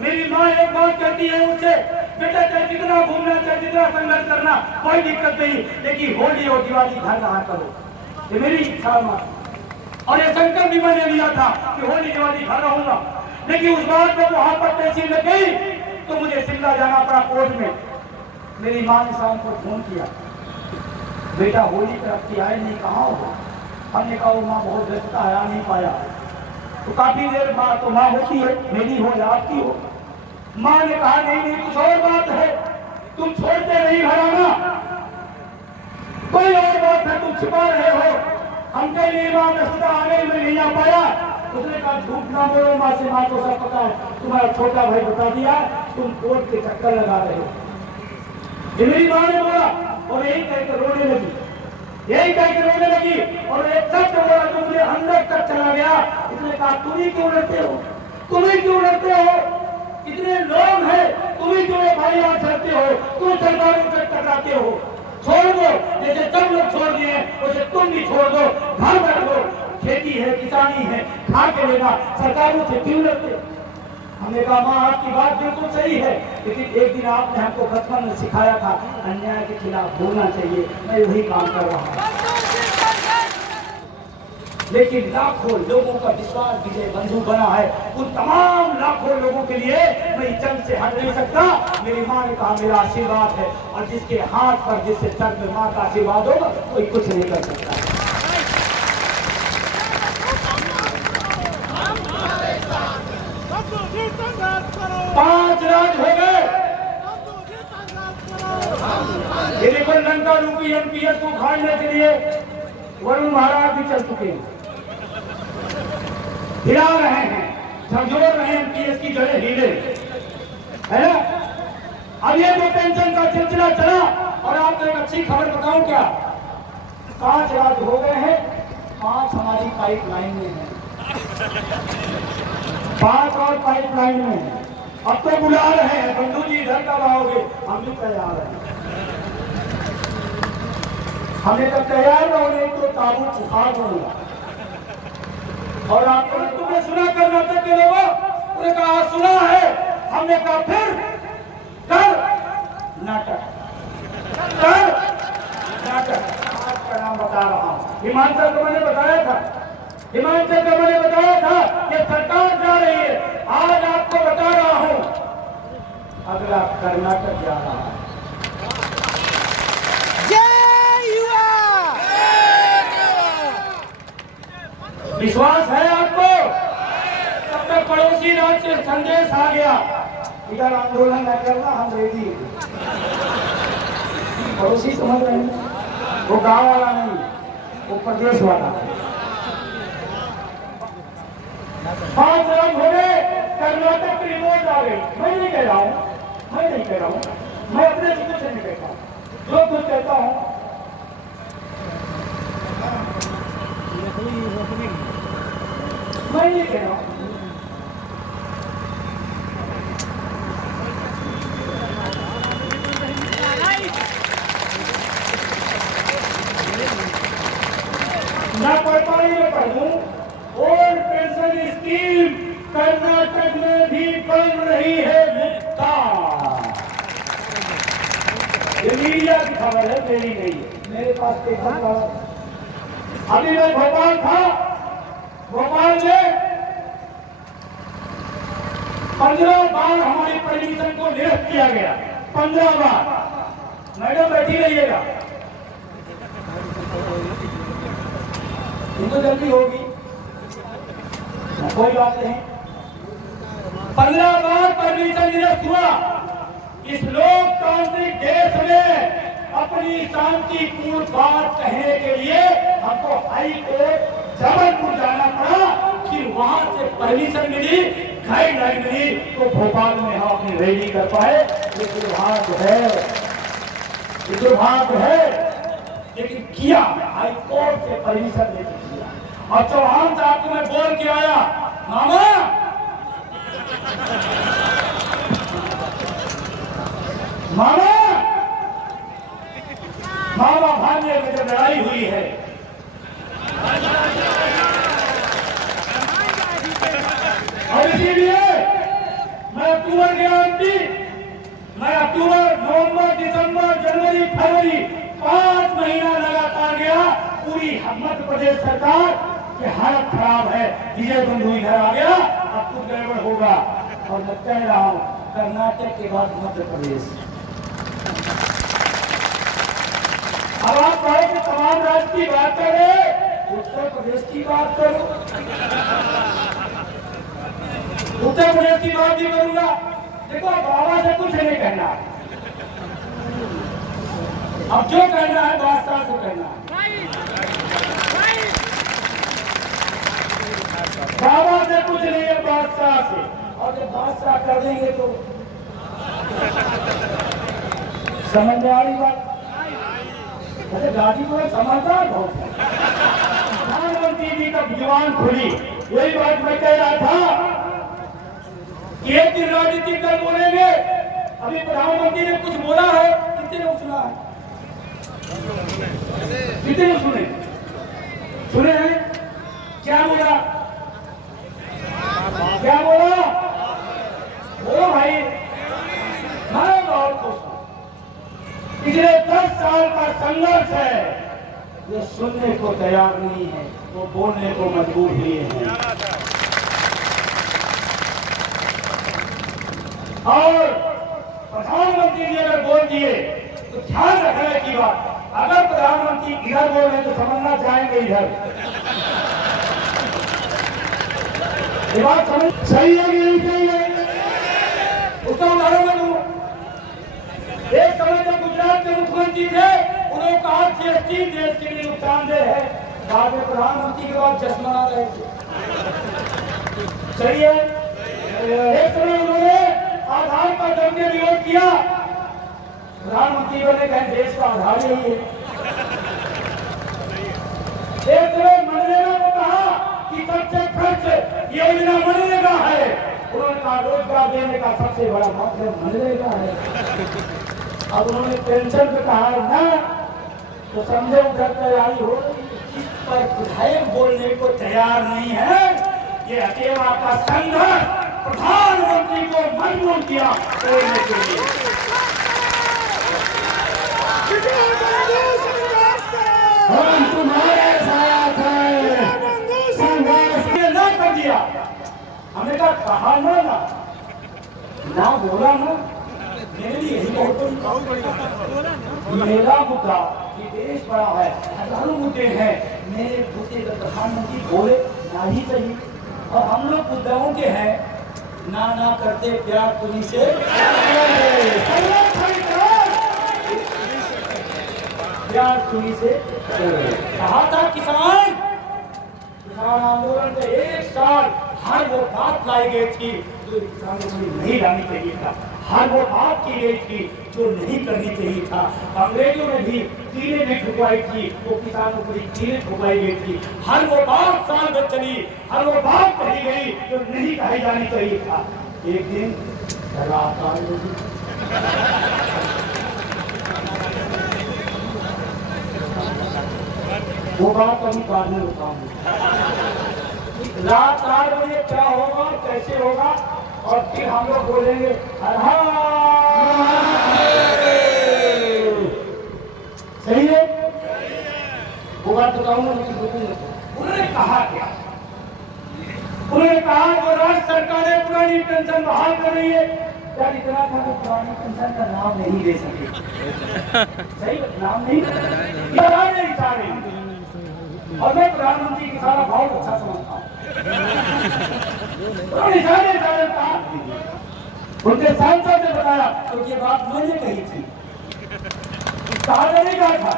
मेरी माँ एक बात कहती है उससे, बेटा चाहे जितना घूमना, चाहे जितना संघर्ष करना, कोई दिक्कत नहीं, लेकिन होली और दिवाली घर रहा करो। ये मेरी इच्छा माँ। और ये संकल्प भी मैंने लिया था कि होली दिवाली घर रहूंगा। लेकिन उस बार जब वहां पर पेशी लग गई तो मुझे शिमला जाना पड़ा कोर्ट में। मेरी माँ ने शाम को फोन किया, बेटा होली तरफ की आए नहीं, कहाँ हो? हमने कहा वो माँ बहुत व्यस्तता है, आ नहीं पाया। तो काफी देर माँ तो माँ होती है, मेरी हो या आपकी हो। माँ ने कहा नहीं कुछ और बात है, तुम छोड़ते नहीं घर आना, कोई और बात है, तुम छिपा रहे हो। हमके लिए माँ व्यस्तता आ गई, मैं नहीं आ पाया। उसने कहा झूठ ना बोलो माँ से, माँ को सब पता है, तुम्हारा छोटा भाई बता दिया, तुम कोर्ट के चक्कर लगा रहे हो। ये मेरी माँ ने बोला और यही कहकर रोने लगी, यही कहकर रोने लगी। और एक शब्द बोला जो मुझे अंदर तक चला गया। इसने कहा तुम ही क्यों डरते हो, तुम ही क्यों डरते हो, इतने लोग हैं, तुम ही क्यों भाई आज डरते हो, तुम सरकारों से टकराते हो। छोड़ दो, जैसे सब लोग छोड़ दिए वैसे तुम भी छोड़ दो, घर बैठ दो, खेती है, किसानी है, खा के लेगा, सरकारों से क्यों डरते? हमने कहा माँ आपकी बात बिल्कुल सही है, लेकिन एक दिन आपने हमको बचपन में सिखाया था अन्याय के खिलाफ बोलना चाहिए, मैं वही काम कर रहा हूँ। लेकिन लाखों लोगों का विश्वास विजय बंधु बना है। उन तमाम लाखों लोगों के लिए मैं जंग से हट नहीं सकता। मेरी माँ ने कहा मेरा आशीर्वाद है, और जिसके हाथ पर, जिसके सर में माँ का आशीर्वाद होगा कोई कुछ नहीं कर सकता। पांच राज हो गए। ये देखो लंका रूपी MPS को उखाड़ने के लिए वरुण महाराज भी चल चुके हैं, हिला रहे हैं। झकझोर रहे हैं कि इसकी जड़ें हिले, है ना। अब ये जो पेंशन का सिलसिला चला, और आपको एक अच्छी खबर बताऊं क्या, 5 राज्य हो गए हैं, 5 हमारी पाइपलाइन में है, 5 और पाइपलाइन में है। अब तो बुला रहे हैं, बंधु जी इधर कब आओगे, हम भी तैयार हैं। हमें तो तैयार ना होने तो ताबूत उखाड़ दूंगा। और आपको तुमने सुना कर्नाटक के लोगों, उन्होंने कहा सुना है, हमने कहा फिर कर नाटक, कर नाटक। आज का नाम बता रहा हूं, हिमाचल को मैंने बताया था, हिमाचल को मैंने बताया था कि सरकार जा रही है। आज आपको बता रहा हूं, अगला कर्नाटक जा रहा है। विश्वास है आपको? तब तक पड़ोसी राज्य से संदेश आ गया, इधर आंदोलन न करना, हम रेडी हैं। पड़ोसी समझ रहे हैं, वो गांव वाला नहीं, वो प्रदेश वाला। 5 रन हो गए, कर्नाटक की रिपोर्ट आ गई। मैं नहीं कह रहा हूँ, मैं नहीं कह रहा हूँ, मैं अपने जुटे से नहीं कहता हूँ, जो कुछ कहता हूँ मैं ये कह रहा हूं। मैं पढ़ पाई में पढ़ दूं, और पेंशन स्कीम कर्नाटक में भी बन रही है मुफ्ता। ये मीडिया की खबर है, मेरी नहीं है, मेरे पास पेपर था। अभी मैं भोपाल था, भोपाल में 15 बार हमारी परमिशन को निरस्त किया गया, 15 बार। मैडम बैठी रहिएगा, इनको जल्दी होगी, कोई बात नहीं। 15 बार परमिशन निरस्त हुआ। इस लोकतांत्रिक देश में अपनी शांतिपूर्ण बात कहने के लिए हमको हाई कोर्ट जबलपुर जाना पड़ा, फिर वहां से परमिशन मिली, गाइडलाइन मिली, तो भोपाल में हम अपनी रैली कर पाए। ये दुर्भाग्य है, ये दुर्भाग्य है, लेकिन किया, हाई कोर्ट से परमिशन लेकर किया। और चौहान साहब को मैं बोल के आया, मामा मामा मामा भाग्य में जब लड़ाई हुई है, और इसीलिए मैं अक्टूबर गारंटी, मैं अक्टूबर, नवंबर, दिसंबर, जनवरी, फरवरी 5 महीना लगातार गया। पूरी मध्य प्रदेश सरकार की हालत खराब है, विजय बंधु इधर आ गया, अब कुछ गड़बड़ होगा। और मैं कह रहा हूं, कर्नाटक के बाद मध्य प्रदेश। अब आप कहे कि तमाम राज्य की बात करें, उत्तर प्रदेश की बात करो, उत्तर प्रदेश की बात भी करूंगा। देखो, बाबा से कुछ नहीं कहना, अब जो कहना है बादशाह से कहना है। बाबा से कुछ नहीं है, बादशाह से। और जब बादशाह कर देंगे तो समझ में आ रही बात। अरे गाड़ी को समझदार बहुत है। प्रधानमंत्री जी का जुबान खुली, यही बात मैं कह रहा था कि एक दिन राजनीतिक दल बोलेंगे। अभी प्रधानमंत्री ने कुछ बोला है, कितने लोग सुना है, कितने लोग सुने हैं? क्या बोला, क्या बोला? बोलो भाई, मैं बहुत खुश हूं। पिछले 10 साल का संघर्ष है, ये सुनने को तैयार नहीं है, वो बोलने को मजबूर हुए हैं। और प्रधानमंत्री जी अगर बोल दिए तो ध्यान रखने की बात, अगर प्रधानमंत्री इधर बोल रहे तो समझना चाहेंगे इधर। ये बात समझ सही है कि नहीं सही है? उसका उदाहरण मैं दूं। एक समय जब गुजरात के मुख्यमंत्री थे, उन्होंने कहा जीएसटी देश के लिए नुकसानदेह है। बाद में प्रधानमंत्री के बाद चश्मा आ रहे थे। सही है। एक समय उन्होंने आधार का जम के विरोध किया, प्रधानमंत्री बने, कहें देश का आधार यही है। एक समय मनरेगा को कहा कि सबसे खर्च योजना मनरेगा है, उन्होंने कहा रोजगार देने का सबसे बड़ा मकसद मनरेगा है। अब उन्होंने पेंशन पे कहा ना, तो समझे उधर तैयारी हो रही, इस पर विधायक बोलने को तैयार नहीं है। ये अकेला का संघर्ष प्रधानमंत्री को मजबूर किया तोड़ने के लिए। हम तुम्हारे साथ हैं, संघर्ष न कर दिया। हमने कहा ना बोला ना, मेरे लिए यही बहुत बड़ी मेरा मुद्दा, ये देश बड़ा है, हजारों मुद्दे हैं, मेरे मुद्दे का प्रधानमंत्री बोले ना ही चाहिए। और हम लोग मुद्दाओं के हैं, ना करते प्यार तुझी से, प्यार तुझी से। कहा था किसान आंदोलन में एक साल हर वो बात लाई गई थी जो किसानों को नहीं लानी चाहिए था, हर वो बात की गई थी जो नहीं करनी चाहिए था। अंग्रेजों ने भी कीले में ठुकवाई थी, वो किसानों को भी कीले ठुकवाई गई थी। हर वो बात साल भर चली, हर वो बात कही गई जो नहीं कही जानी चाहिए था। एक दिन रात आ गई, वो बात अभी बाद में बताऊंगी। रात 8 बजे क्या होगा, कैसे होगा, और फिर हम लोग बोलेंगे सही है, वो बात बताऊंगा। उन्होंने कहा क्या? उन्होंने कहा जो राज्य सरकारें पुरानी पेंशन बहाल कर रही है, क्या इतना था कि पुरानी पेंशन का नाम नहीं दे सके। सही नाम नहीं सारे, और मैं प्रधानमंत्री की सारा बहुत अच्छा समझता हूँ। उनके सांसद ने बताया तो ये बात मैंने कही थी, कहा नहीं कहा था,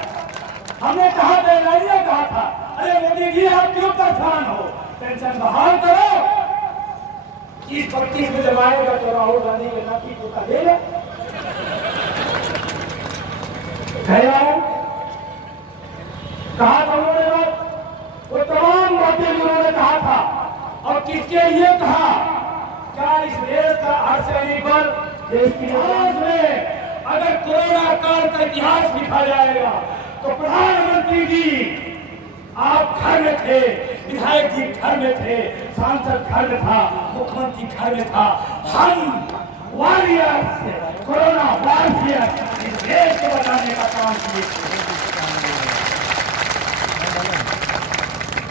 हमने कहा था, कहा था अरे मोदी जी आप क्यों परेशान हो, पेंशन बहाल करो। 30-32 में जब आएगा तो राहुल गांधी के नाती पोता देगा। कहा था उन्होंने बात, वो तमाम बातें उन्होंने कहा था। और किसके लिए कहा? क्या इस देश का हर सैनिक बल देश के इतिहास में अगर कोरोना काल का इतिहास लिखा जाएगा तो प्रधानमंत्री जी आप घर में थे, विधायक जी घर में थे, सांसद घर में था, मुख्यमंत्री घर में था। हम वॉरियर्स, कोरोना वॉरियर्स इस देश को बचाने का काम किए।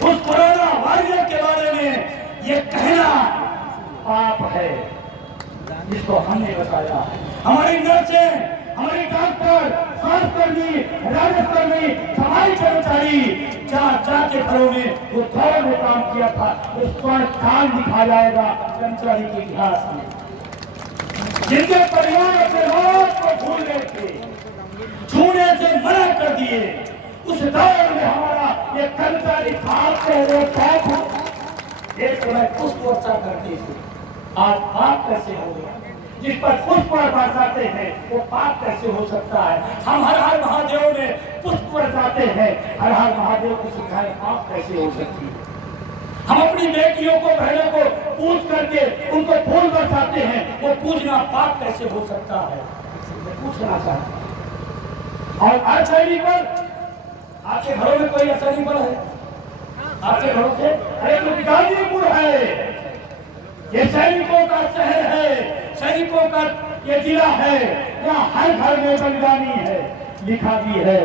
उस कोरोना वॉरियर के बारे में ये कहना पाप है, जिसको हमने बताया। हमारी नर्सें, हमारे डॉक्टर, स्वास्थ्यकर्मी, राजस्वकर्मी, सफाई कर्मचारी जाके घरों में वो दौर में काम किया था, उस पर काल लिखा जाएगा कर्मचारी के इतिहास में। जिनके परिवार अपने मौत को भूल गए थे, छूने से मना कर दिए, उस दौर में हमारा ये कर्मचारी पाप हो। एक समय पुष्प वर्षा करते थे, आज पाप कैसे हो गया? जिस पर पुष्प बरसाते हैं वो पाप कैसे हो सकता है? हम हर हर महादेव में पुष्प बरसाते हैं, हर हर महादेव की शिकायत पाप कैसे हो सकती है? हम अपनी बेटियों को, बहनों को पूज करके उनको फूल बरसाते हैं, वो पूजना पाप कैसे हो सकता है? पूछना चाहता। और असैनिक बल, आपके घरों में कोई असैनिक बल है? आपके घरों से? अरे गाजीपुर है, ये सैनिकों का शहर है, सैनिकों का ये जिला है, यहाँ हर घर में बलिदानी है, लिखा भी है,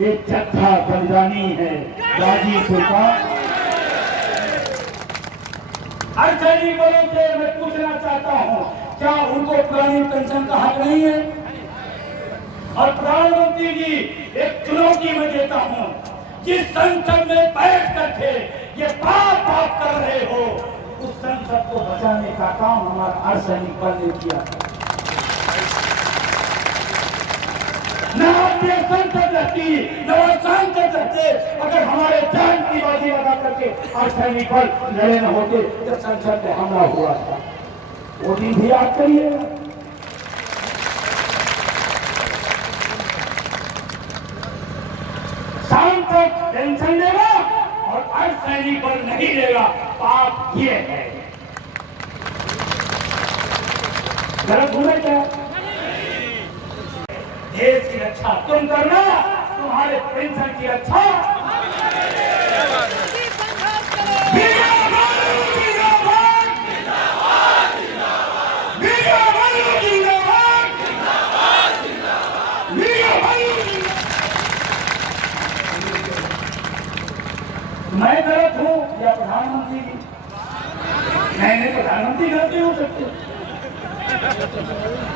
एक जत्था बलिदानी है गाजीपुर का। हर सैनिक बलों से मैं पूछना चाहता हूँ, क्या उनको पुरानी पेंशन का हक नहीं है? और प्रधानमंत्री जी एक चुनौती में देता हूँ, जिस संसद में बैठ करके ये बात कर रहे हो, उस संसद को बचाने का काम हमारा अर्धसैनिक बल ने किया था। न आपने संसद रहती, न वो सांसद रहते, अगर हमारे जान की बाजी लगा करके अर्धसैनिक बल लड़े न होते जब संसद में हमला हुआ था। वो दिन भी याद करिए। शाम तक पेंशन देगा और अर्धसैनिक पर नहीं देगा, पाप ये है। गलत बोले क्या? देश की रक्षा तुम करना, तुम्हारे पेंशन की रक्षा मैं गलत हूं या प्रधानमंत्री? नहीं, प्रधानमंत्री गलती हो सकती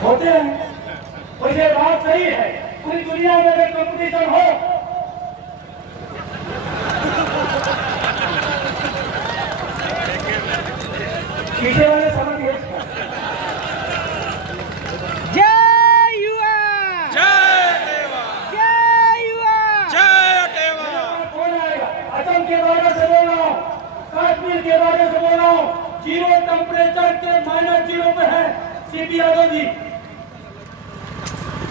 होते हैं। मुझे बात सही है, पूरी दुनिया में अगर कंपटीशन हो पीछे वाले समझ गए। जय युवा, जय युवा, कौन आएगा? असम के बारे से बोल रहा हूँ, कश्मीर के बारे से बोल रहा हूँ, जीरो टेम्परेचर के -0 पे है CP Yadav ji.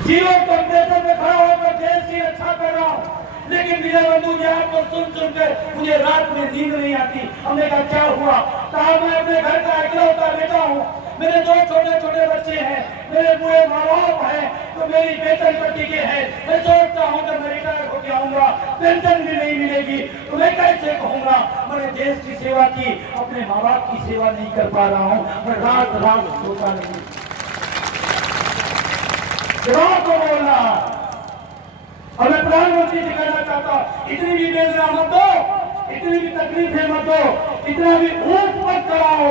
Zero temperature में खड़ा होकर देश की रक्षा कर रहा हूँ, लेकिन विजय बंधु जी आपको सुन के मुझे रात में नींद नहीं आती। हमने कहा क्या हुआ? कहा मैं अपने घर का इकलौता बेटा हूँ, मेरे 2 छोटे बच्चे हैं, मेरे बूढ़े माँ बाप हैं, तो मेरी वेतन पट्टी के है। मैं सोचता हूँ कि मैं रिटायर होकर आऊंगा, पेंशन भी नहीं मिलेगी, तो मैं कैसे कहूंगा मैंने देश की सेवा की, अपने माँ बाप की सेवा नहीं कर पा रहा हूँ। मैं रात सोता नहीं। जवाब को बोलना। और मैं प्रधानमंत्री से कहना चाहता हूं, इतनी भी वेदना मत दो, इतनी भी तकलीफें मत दो, इतना भी ऊंट मत कराओ।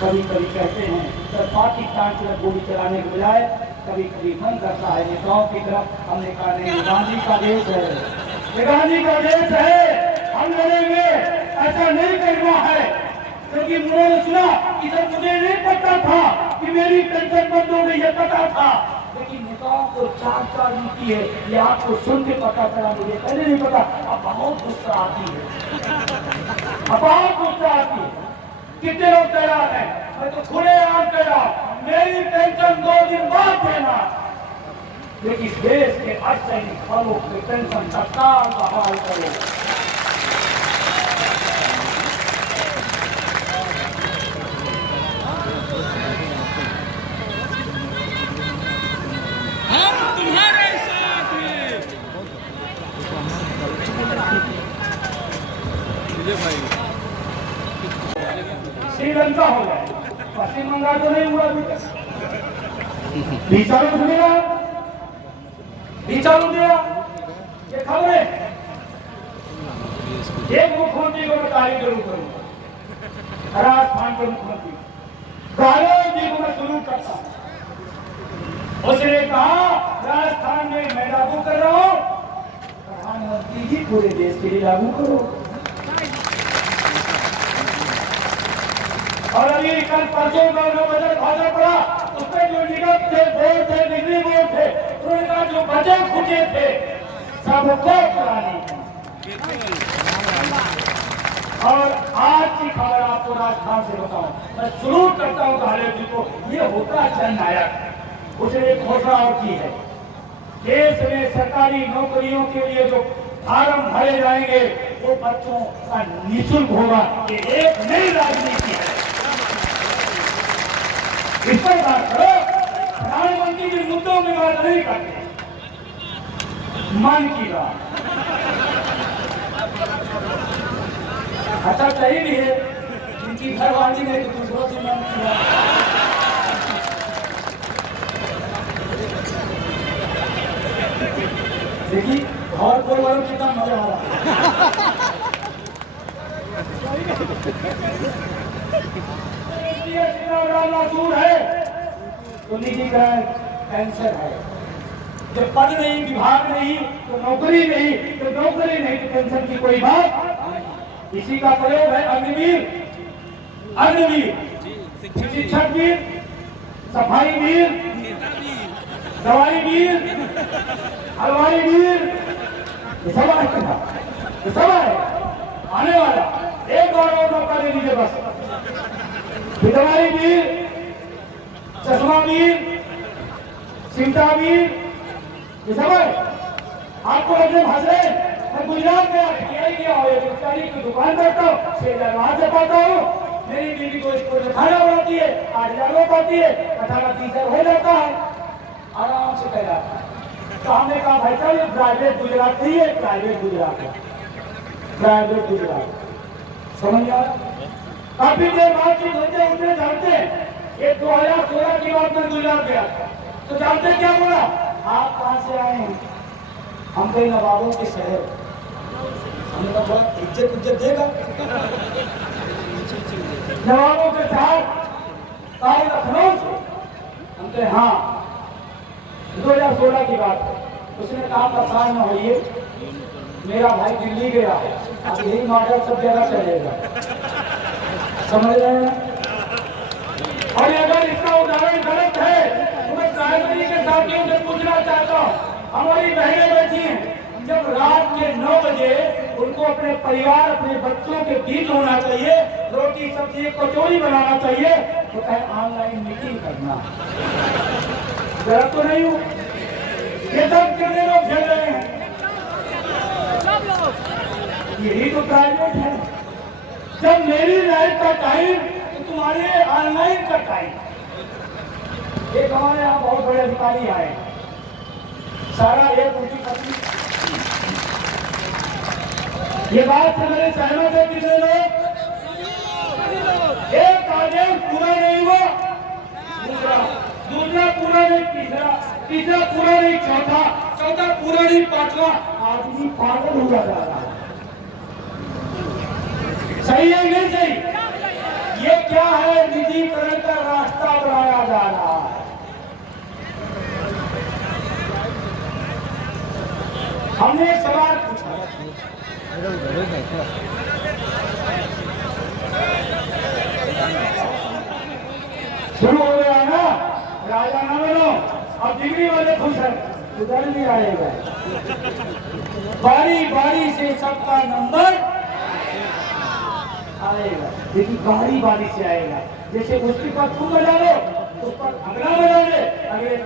कभी कभी कहते हैं सर पाकिस्तान की तरफ गोली चलाने के बजाय कभी मन करता है नेताओं की तरफ। हमने कहा नहीं, गांधी का देश है, ये गांधी का देश है, हम लड़ेंगे। ऐसा नहीं करना है, क्योंकि उन्होंने सुना कि सर मुझे नहीं पता था कि मेरी पेंशन बंद हो गई है, पता था। लेकिन नेताओं को 4 नीति है, ये आपको सुन के पता चला, मुझे पहले नहीं पता। अब बहुत गुस्सा आती है, अब बहुत गुस्सा आती है। कितने लोग तैयार हैं? मैं तो खुलेआम कह रहा हूं, मेरी पेंशन 2 दिन बाद देना, लेकिन देश के अर्धसैनिक बलों की पेंशन तत्काल बहाल करो। श्रीलंका हो गया, पश्चिम बंगाल तो नहीं हुआ, भी चालू खुलेगा, भी चालू दिया। ये खबरें एक मुख्यमंत्री को मैं तारीफ जरूर करूंगा, राजस्थान के मुख्यमंत्री गहलोत जी को मैं सलूट करता हूं। उसने कहा राजस्थान में मैं लागू कर रहा हूं, प्रधानमंत्री जी पूरे देश के लिए लागू करो। और अभी कल परसों का बजट भाषण पड़ा, उसमें जो निगम थे, बोर्ड थे, बिजली बोर्ड थे, उन्होंने कहा जो बजट फूटे थे सबको करानी। और आज की खबर आपको राजस्थान से बताऊं, मैं सलूट करता हूं गहलोत जी को, ये होता है जननायक। उसने एक घोषणा और की है, देश में सरकारी नौकरियों के लिए जो फार्म भरे जाएंगे वो बच्चों का निःशुल्क होगा। ये एक नई राजनीति है, इस पर बात करो। प्रधानमंत्री के मुद्दों की बात नहीं करते, मन की बात। अच्छा सही भी है, इनकी घरवाली ने तो दूसरों से मन किया। देखिए और कोई वालों कितना मजा आ रहा है। तो निजीकरण कैंसर है, जब पद नहीं, विभाग नहीं तो नौकरी नहीं, तो नौकरी नहीं तो पेंशन की कोई बात। इसी का प्रयोग है अग्निवीर, शिक्षक वीर, सफाई वीर, दवाई वीर, हलवाई वीर, ये सब आएगा, ये सब आएगा आने वाला। एक बार और मौका दे दीजिए बस। भितवारी वीर, चश्मा वीर, सिमटा वीर, ये सब है। आपको लगे हंसे, मैं गुजरात में आई गया हूँ, एक की दुकान करता हूँ, 6,000 वहां से पाता हूँ। मेरी बीवी को स्कूल में खाना बनाती है, 8,000 पाती है, 18-20,000 हो जाता है, आराम से कह जाता है। तो हमने कहा भाई साहब ये प्राइवेट गुजरात नहीं है, प्राइवेट गुजरात है, प्राइवेट गुजरात। समझ आ रहा? काफी देर बातचीत होते उतने जानते हैं। ये 2016 की बात में गुजरात गया तो जानते क्या बोला, आप कहाँ से आए हैं? हम कहीं नवाबों के शहर। हमने कहा इज्जत देगा नवाबों के साथ कहा लखनऊ से। हम कहे हाँ, 2016 की बात है। उसने कहा परेशान न होइए, मेरा भाई दिल्ली गया, अब यही मॉडल सब जगह चलेगा। समझ रहे हैं? और अगर इसका उदाहरण गलत है तो मैं प्राइमरी के साथियों से पूछना चाहता हूँ, हमारी बहनें बैठी हैं, जब रात के 9 बजे उनको अपने परिवार अपने बच्चों के बीच होना चाहिए, रोटी सब्जी कचौड़ी बनाना चाहिए, तो कहे ऑनलाइन मीटिंग करना। गलत तो नहीं हूँ? ये सब कितने लोग खेल रहे हैं? यही तो प्राइवेट है। जब मेरी लाइफ का टाइम तो तुम्हारे ऑनलाइन का टाइम। एक हमारे यहाँ बहुत बड़े अधिकारी आए, सारा एक उनकी पत्नी। ये बात से मेरे सहमत है कितने लोग? एक आदेश पूरा नहीं हुआ, दूसरा पूरा नहीं, तीसरा पूरा नहीं, चौथा पूरा नहीं, पांचवा आदमी पागल हुआ जा रहा है। सही है नहीं सही? ये क्या है? निजीकरण का रास्ता बनाया जा रहा है। हमने एक सवाल पूछा, शुरू हो गया ना, राजा ना बनो, अब डिग्री वाले खुश हैं, उधर भी आएगा। बारी बारी से सबका नंबर आएगा, लेकिन बारी बारी से आएगा। जैसे उसके पास तुम बजा लो, उस पर अगला बजा ले,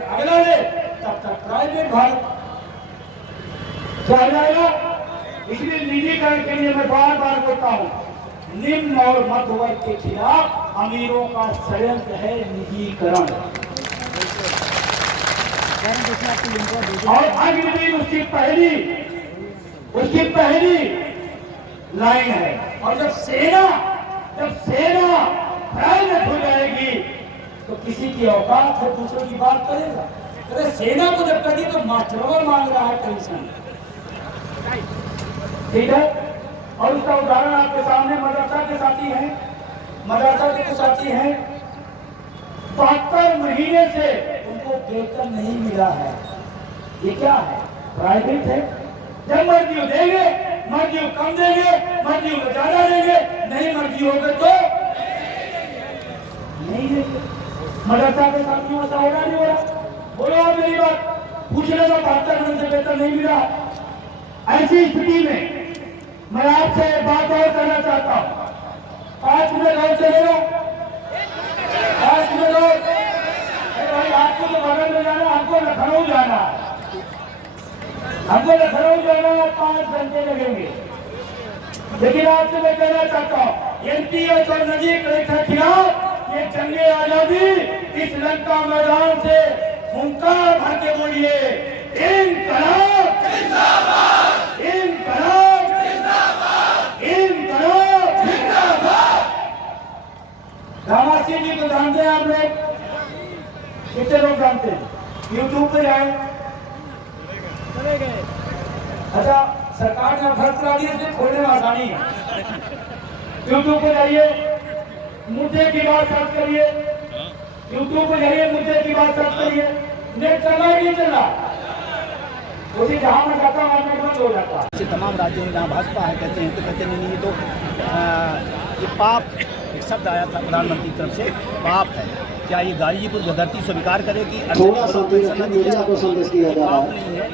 अगला ले, तब तक प्राइवेट भारत क्या जाएगा। इसलिए निजीकरण के लिए मैं बार बार बोलता हूँ, निम्न और मध्य वर्ग के खिलाफ अमीरों का षड्यंत्र है निजीकरण। और अग्निवीर उसकी पहली लाइन है। और जब सेना प्राइवेट हो जाएगी तो किसी की औकात है दूसरों की बात करेगा। अरे सेना को जब करिए तो मास्टरों मांग रहा है टेंशन, ठीक है। और उसका उदाहरण आपके सामने मदरसा के साथी हैं, मदरसा के साथी हैं, 72 महीने से उनको वेतन नहीं मिला है। ये क्या है? प्राइवेट है। जब मर्जी देंगे, मर्जी कम देंगे, मर्जी को ज्यादा देंगे, नहीं मर्जी होगा तो नहीं देंगे। मदरसा के साथियों ऐसा होगा नहीं हो रहा? बोलो आप मेरी बात, पूछ लेना 72 महीने से वेतन नहीं मिला। ऐसी स्थिति में मैं आपसे बात और करना चाहता हूँ, 5 मिनट और चलेगा, 5 मिनट और। भाई आपको तो बगल में जाना, हमको लखनऊ जाना, हमको लखनऊ जाना 5 घंटे लगेंगे। लेकिन आपसे मैं कहना चाहता हूँ, एनपीएस और निजीकरण के खिलाफ ये जंगे आजादी इस लंका मैदान से हुंकार भर के बोलिए, इनकलाब जिंदाबाद, इनकलाब जिंदाबाद, इनकलाब जिंदाबाद। रामासी जी को जानते हैं आप लोग? कितने लोग जानते हैं? यूट्यूब पे जाए। अच्छा, सरकार ने भ्रष्ट करा दिया, इसे खोलने में आसानी है। यूट्यूब पे जाइए, मुद्दे की बात सर्च करिए, यूट्यूब पे जाइए, मुद्दे की बात सर्च करिए। नेट चल रहा है नहीं चल रहा? उसी जहां में जाता हूं नेट बंद हो जाता है। तमाम राज्यों में जहाँ भाजपा है कहते हैं, तो कहते नहीं, ये तो ये पाप, एक शब्द आया था प्रधानमंत्री की तरफ से, पाप है। क्या ये गाजीपुर धरती स्वीकार करे कि थोड़ा सा मीडिया को संदेश दिया जा रहा है? पाप नहीं है।